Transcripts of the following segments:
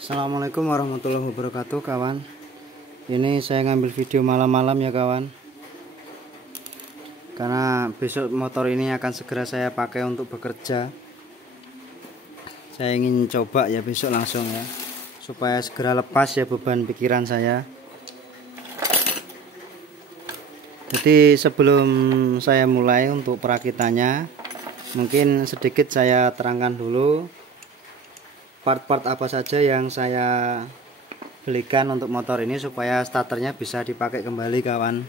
Assalamualaikum warahmatullahi wabarakatuh kawan. Ini saya ngambil video malam-malam ya kawan, karena besok motor ini akan segera saya pakai untuk bekerja. Saya ingin coba ya besok langsung ya, supaya segera lepas ya beban pikiran saya. Jadi sebelum saya mulai untuk perakitannya, mungkin sedikit saya terangkan dulu part-part apa saja yang saya belikan untuk motor ini supaya starternya bisa dipakai kembali kawan.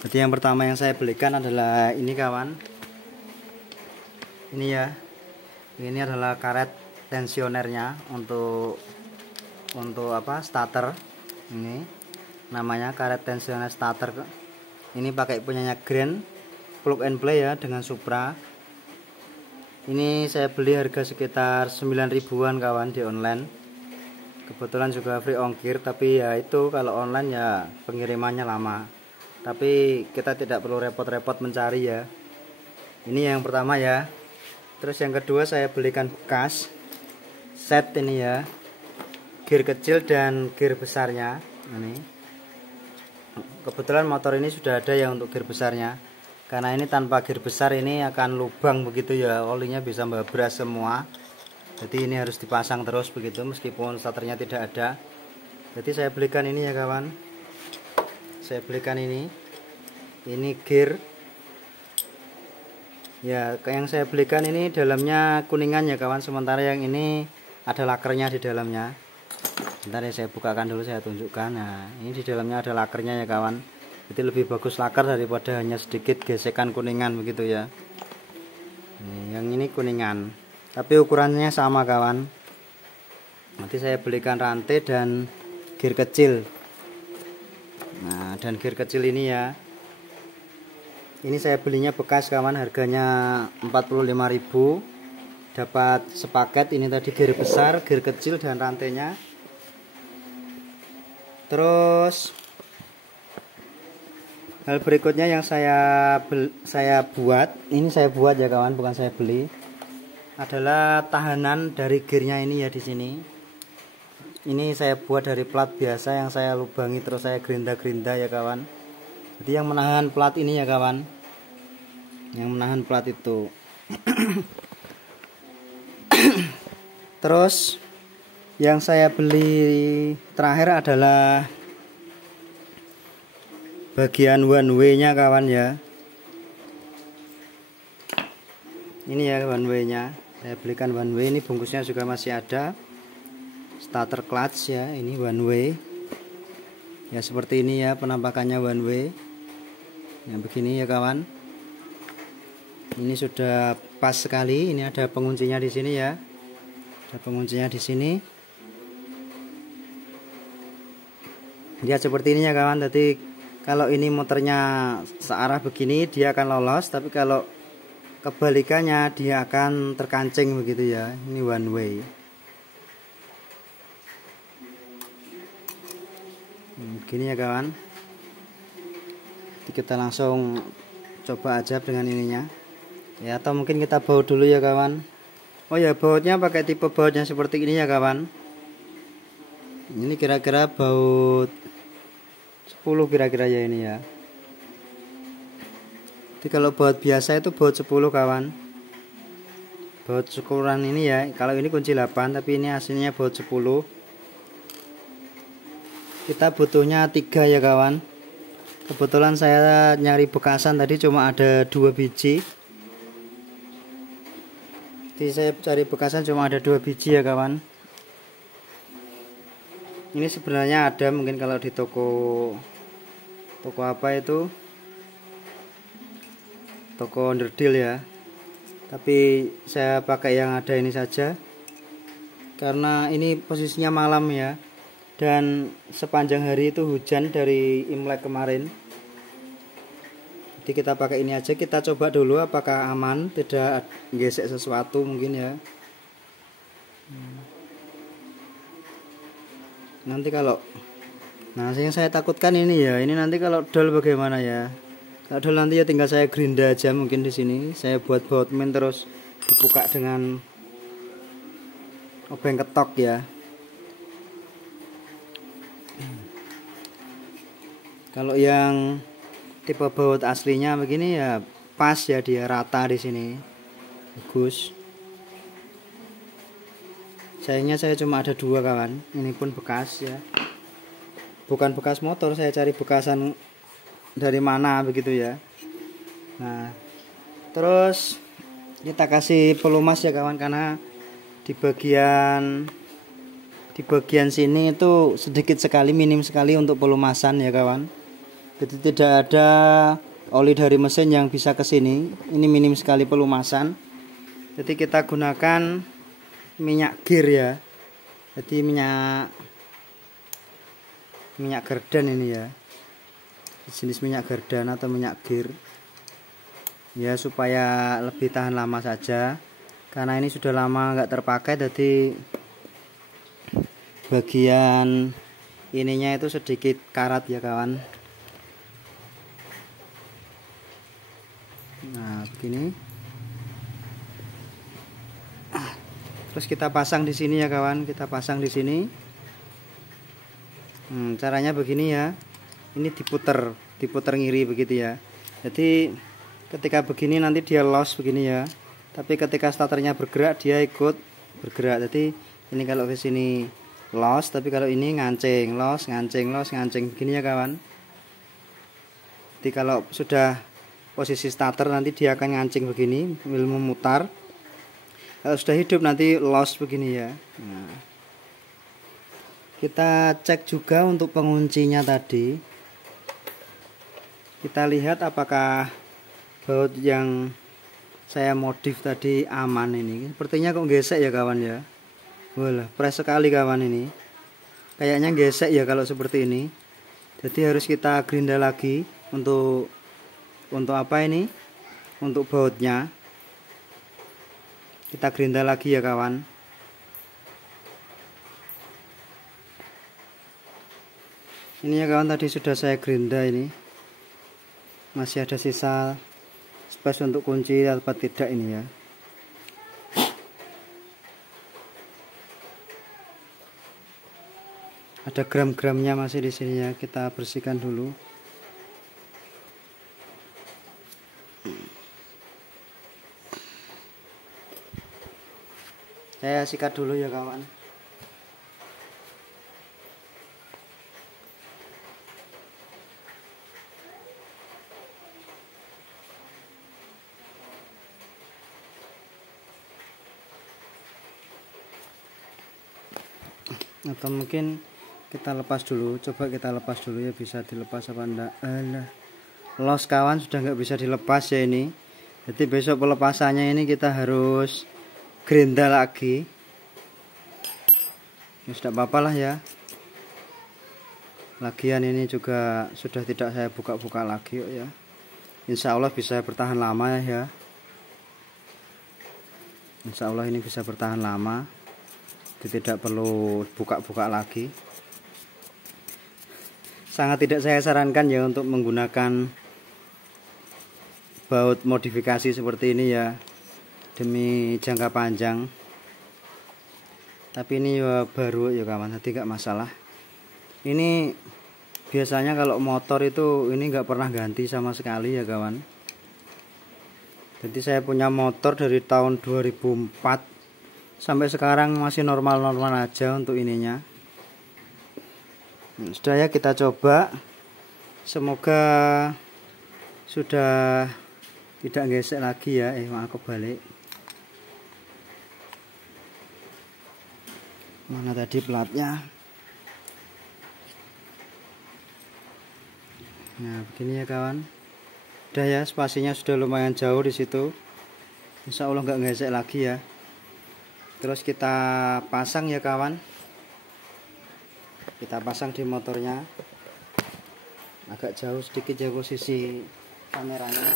Jadi yang pertama yang saya belikan adalah ini kawan. Ini ya. Ini adalah karet tensionernya untuk starter. Ini namanya karet tensioner starter. Ini pakai punyanya Grand, plug and play ya dengan Supra. Ini saya beli harga sekitar 9 ribuan kawan di online. Kebetulan juga free ongkir, tapi ya itu kalau online ya pengirimannya lama. Tapi kita tidak perlu repot-repot mencari ya. Ini yang pertama ya. Terus yang kedua saya belikan bekas set ini ya. Gear kecil dan gear besarnya. Ini. Kebetulan motor ini sudah ada ya untuk gear besarnya. Karena ini tanpa gear besar ini akan lubang begitu ya, olinya bisa babras semua. Jadi ini harus dipasang terus begitu meskipun starternya tidak ada. Jadi saya belikan ini ya kawan. Saya belikan ini. Ini gear. Ya, yang saya belikan ini dalamnya kuningan ya kawan. Sementara yang ini ada lakernya di dalamnya. Bentar ya saya bukakan dulu, saya tunjukkan. Nah, ini di dalamnya ada lakernya ya kawan. Jadi lebih bagus laker daripada hanya sedikit gesekan kuningan begitu ya. Yang ini kuningan, tapi ukurannya sama kawan. Nanti saya belikan rantai dan gear kecil. Nah, dan gear kecil ini ya. Ini saya belinya bekas kawan, harganya 45.000. Dapat sepaket ini tadi gear besar, gear kecil dan rantainya. Terus hal berikutnya yang saya buat, ini saya buat ya kawan, bukan saya beli, adalah tahanan dari gearnya ini ya di sini. Ini saya buat dari plat biasa yang saya lubangi terus saya gerinda-gerinda ya kawan. Jadi yang menahan plat ini ya kawan, yang menahan plat itu. Terus yang saya beli terakhir adalah bagian one way nya kawan ya. Ini ya one way nya, saya belikan one way. Ini bungkusnya juga masih ada. Starter clutch ya, ini one way ya, seperti ini ya penampakannya one way yang begini ya kawan. Ini sudah pas sekali. Ini ada penguncinya di sini ya, ada penguncinya di sini ya, seperti ini ya kawan. Jadi kalau ini motornya searah begini dia akan lolos, tapi kalau kebalikannya dia akan terkancing begitu ya. Ini one way. Begini ya kawan. Jadi kita langsung coba aja dengan ininya. Ya, atau mungkin kita baut dulu ya kawan. Oh ya, bautnya pakai tipe bautnya seperti ini ya kawan. Ini kira-kira baut 10 kira-kira ya ini ya. Jadi kalau baut biasa itu baut 10 kawan. Baut ukuran ini ya. Kalau ini kunci 8, tapi ini aslinya baut 10. Kita butuhnya 3 ya kawan. Kebetulan saya nyari bekasan tadi cuma ada 2 biji. Jadi saya cari bekasan cuma ada 2 biji ya kawan. Ini sebenarnya ada mungkin kalau di toko apa itu, toko underdeal ya, tapi saya pakai yang ada ini saja karena ini posisinya malam ya, dan sepanjang hari itu hujan dari Imlek kemarin. Jadi kita pakai ini aja, kita coba dulu apakah aman, tidak gesek sesuatu mungkin ya. Nanti kalau yang saya takutkan ini ya, ini nanti kalau dol bagaimana ya. Kalau dol nanti ya tinggal saya gerinda aja mungkin di sini. Saya buat bautman terus dibuka dengan obeng ketok ya. Kalau yang tipe baut aslinya begini ya pas ya, dia rata di sini, bagus. Sayangnya saya cuma ada 2 kawan, ini pun bekas ya, bukan bekas motor, saya cari bekasan dari mana begitu ya. Nah terus kita kasih pelumas ya kawan, karena di bagian sini itu sedikit sekali, minim sekali untuk pelumasan ya kawan. Jadi tidak ada oli dari mesin yang bisa ke sini. Ini minim sekali pelumasan. Jadi kita gunakan minyak gear ya. Jadi minyak gardan ini ya. Jenis minyak gardan atau minyak gear. Ya supaya lebih tahan lama saja. Karena ini sudah lama nggak terpakai, jadi bagian ininya itu sedikit karat ya kawan. Nah begini. Terus kita pasang di sini ya kawan, kita pasang di sini. Caranya begini ya. Ini diputer ngiri begitu ya. Jadi ketika begini nanti dia los begini ya. Tapi ketika starternya bergerak dia ikut bergerak. Jadi ini kalau ke sini los, tapi kalau ini ngancing, los, ngancing, los, ngancing begini ya kawan. Jadi kalau sudah posisi starter nanti dia akan ngancing begini, memutar. Kalau sudah hidup nanti los begini ya. Nah, kita cek juga untuk penguncinya tadi. Kita lihat apakah baut yang saya modif tadi aman ini. Sepertinya kok gesek ya kawan ya. Walah, pres sekali kawan ini. Kayaknya gesek ya kalau seperti ini. Jadi harus kita gerinda lagi untuk apa ini? Untuk bautnya. Kita gerinda lagi ya kawan. Ini ya kawan, tadi sudah saya gerinda ini. Masih ada sisa space untuk kunci apa tidak ini ya. Ada gram-gramnya masih di sini ya, kita bersihkan dulu. Saya sikat dulu ya kawan. Atau mungkin kita lepas dulu, coba kita lepas dulu ya, bisa dilepas apa enggak. Alah, los kawan, sudah nggak bisa dilepas ya ini. Jadi besok pelepasannya ini kita harus gerinda lagi. Ya sudah apa-apa lah ya. Lagian ini juga sudah tidak saya buka-buka lagi yuk ya. Insya Allah bisa bertahan lama ya. Insya Allah ini bisa bertahan lama. Tidak perlu buka-buka lagi. Sangat tidak saya sarankan ya untuk menggunakan baut modifikasi seperti ini ya, demi jangka panjang. Tapi ini ya baru ya kawan, jadi nggak masalah. Ini biasanya kalau motor itu ini nggak pernah ganti sama sekali ya kawan. Jadi saya punya motor dari tahun 2004 sampai sekarang masih normal-normal aja untuk ininya. Sudah ya, kita coba. Semoga sudah tidak gesek lagi ya. Maaf, kebalik. Mana tadi platnya? Nah begini ya kawan. Udah ya, spasinya sudah lumayan jauh di situ. Insya Allah nggak gesek lagi ya. Terus kita pasang ya kawan. Kita pasang di motornya. Agak jauh sedikit ya posisi kameranya.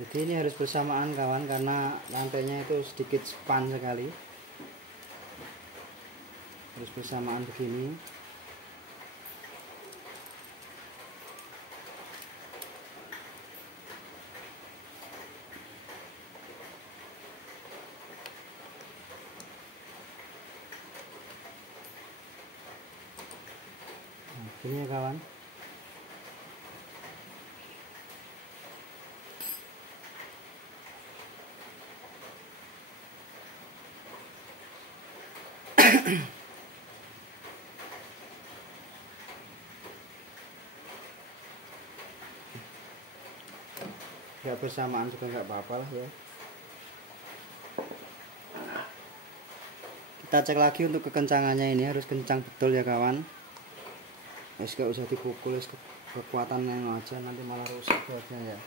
Jadi ini harus bersamaan kawan, karena rantainya itu sedikit span sekali. Harus bersamaan begini. begini ya kawan. Nggak bersamaan juga nggak apa-apa lah ya. Kita cek lagi untuk kekencangannya, ini harus kencang betul ya kawan. Wes gak usah dipukul, wes kekuatan yang aja, nanti malah rusak bautnya ya.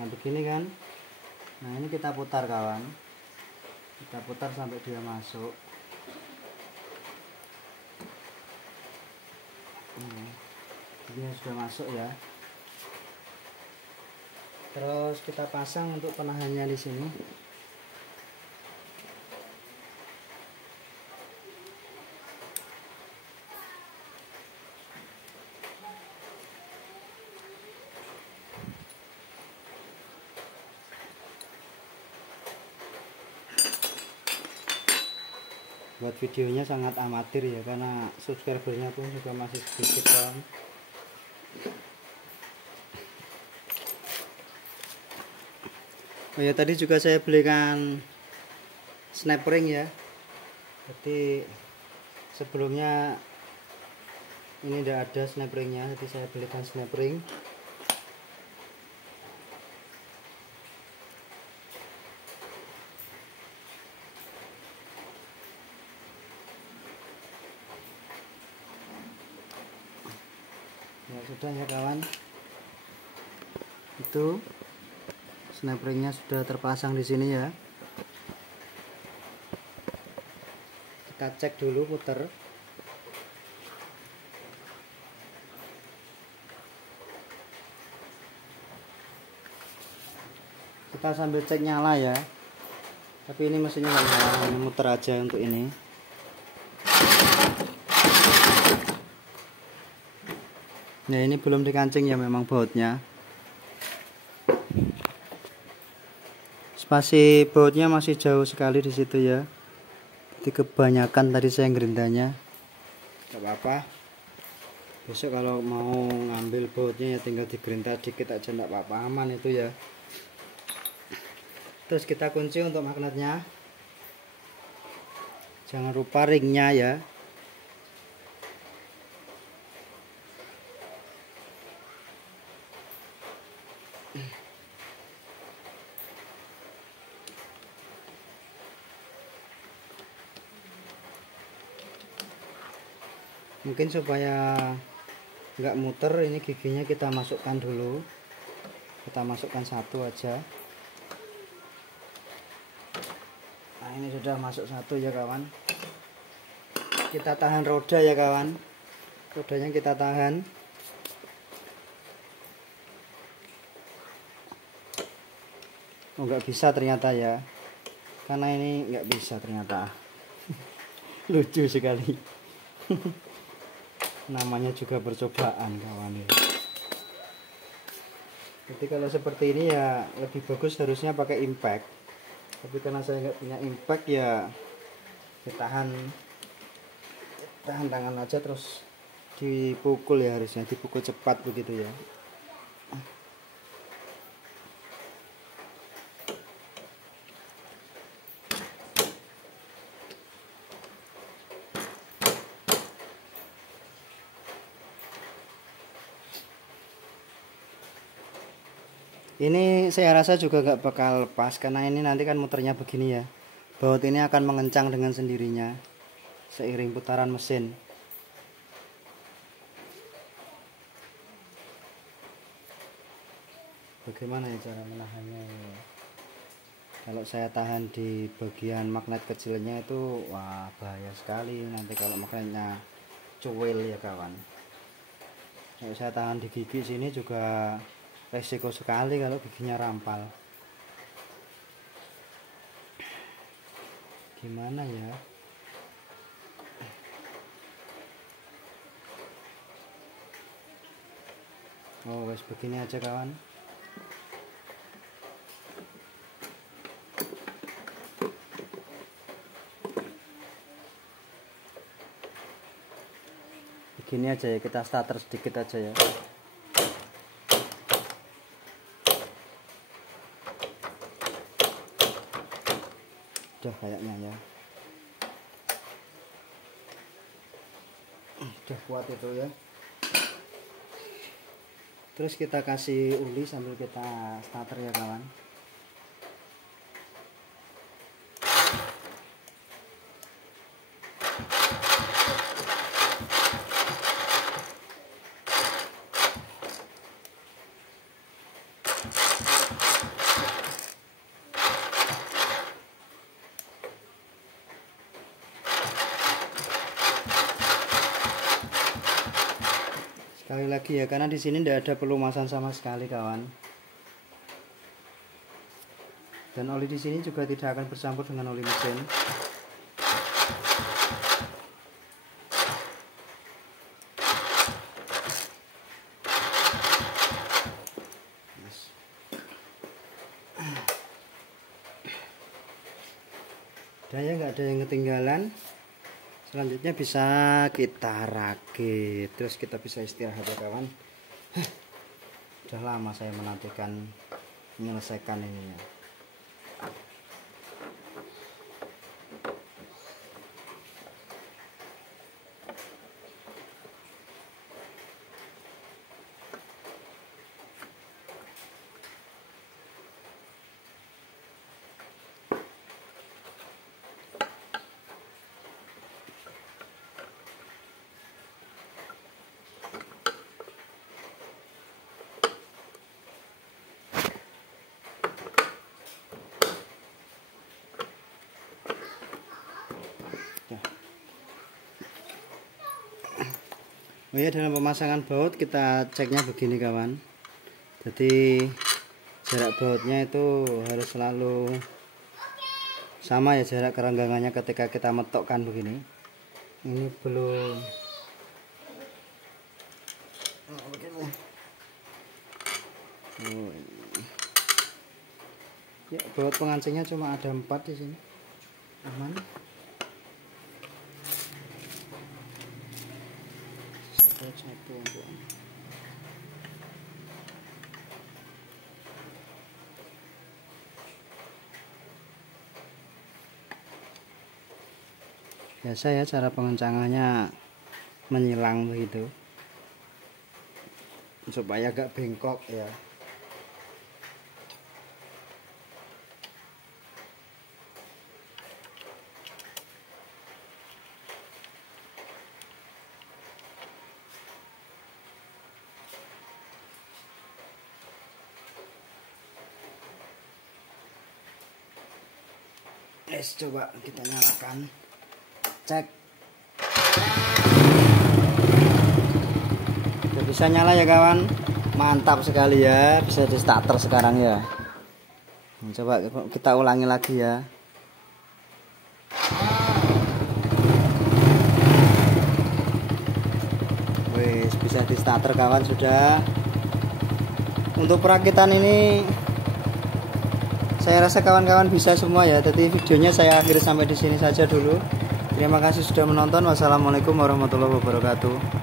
Nah begini kan. Nah ini kita putar kawan, kita putar sampai dia masuk. Ini sudah masuk ya. Terus kita pasang untuk penahannya di sini. Buat videonya sangat amatir ya, karena subscribernya pun juga masih sedikit kan. Oh ya, tadi juga saya belikan snap ring ya. Jadi sebelumnya ini tidak ada snap ringnya, jadi saya belikan snap ring. Ya sudah ya kawan, itu snap ringnya sudah terpasang di sini ya. Kita cek dulu, putar. Kita sambil cek nyala ya, tapi ini mesinnya nggak nyala, hanya muter aja untuk ini. Nah ini belum dikancing ya, memang bautnya. Spasi bautnya masih jauh sekali di situ ya. Jadi kebanyakan tadi saya gerindanya. Gak apa-apa. Besok kalau mau ngambil bautnya ya tinggal digerinda dikit aja, enggak apa-apa, aman itu ya. Terus kita kunci untuk magnetnya. Jangan lupa ringnya ya. Mungkin supaya nggak muter, ini giginya kita masukkan dulu. Kita masukkan satu aja. Nah ini sudah masuk satu ya kawan. Kita tahan roda ya kawan. Rodanya kita tahan. Oh nggak bisa ternyata ya. Karena ini nggak bisa ternyata. Lucu sekali. Namanya juga percobaan kawan ya. Jadi kalau seperti ini ya lebih bagus harusnya pakai impact, tapi karena saya nggak punya impact ya ditahan tangan aja, terus dipukul ya, harusnya dipukul cepat begitu ya. Ini saya rasa juga gak bakal lepas, karena ini nanti kan muternya begini ya. Baut ini akan mengencang dengan sendirinya seiring putaran mesin. Bagaimana ya cara menahannya ya? Kalau saya tahan di bagian magnet kecilnya itu, wah bahaya sekali nanti kalau magnetnya cuil ya kawan. Kalau saya tahan di gigi sini juga resiko sekali kalau giginya rampal. Gimana ya? Oh wes begini aja kawan. gini aja ya, kita starter sedikit aja ya. Udah kayaknya ya, udah kuat itu ya. Terus kita kasih uli sambil kita starter ya kawan. Sekali lagi ya, karena di sini tidak ada pelumasan sama sekali kawan. Dan oli di sini juga tidak akan bercampur dengan oli mesin. Udah ya, nggak ada yang ketinggalan. Selanjutnya bisa kita rakit, terus kita bisa istirahat ya kawan. Udah lama saya menantikan menyelesaikan ini ya. Oh ya, dalam pemasangan baut kita ceknya begini kawan. Jadi jarak bautnya itu harus selalu sama ya, jarak kerenggangannya ketika kita metokkan begini. Ini belum. Oh, ya, baut pengancingnya cuma ada 4 di sini. Aman. Satu untuk biasa ya, cara pengencangannya menyilang begitu supaya agak bengkok ya. Coba kita nyalakan, cek. Udah bisa nyala ya kawan, mantap sekali ya, bisa di starter sekarang ya. Coba kita ulangi lagi ya. Wih, bisa di starter kawan sudah. Untuk perakitan ini saya rasa kawan-kawan bisa semua ya. Jadi videonya saya akhiri sampai di sini saja dulu. Terima kasih sudah menonton. Wassalamualaikum warahmatullahi wabarakatuh.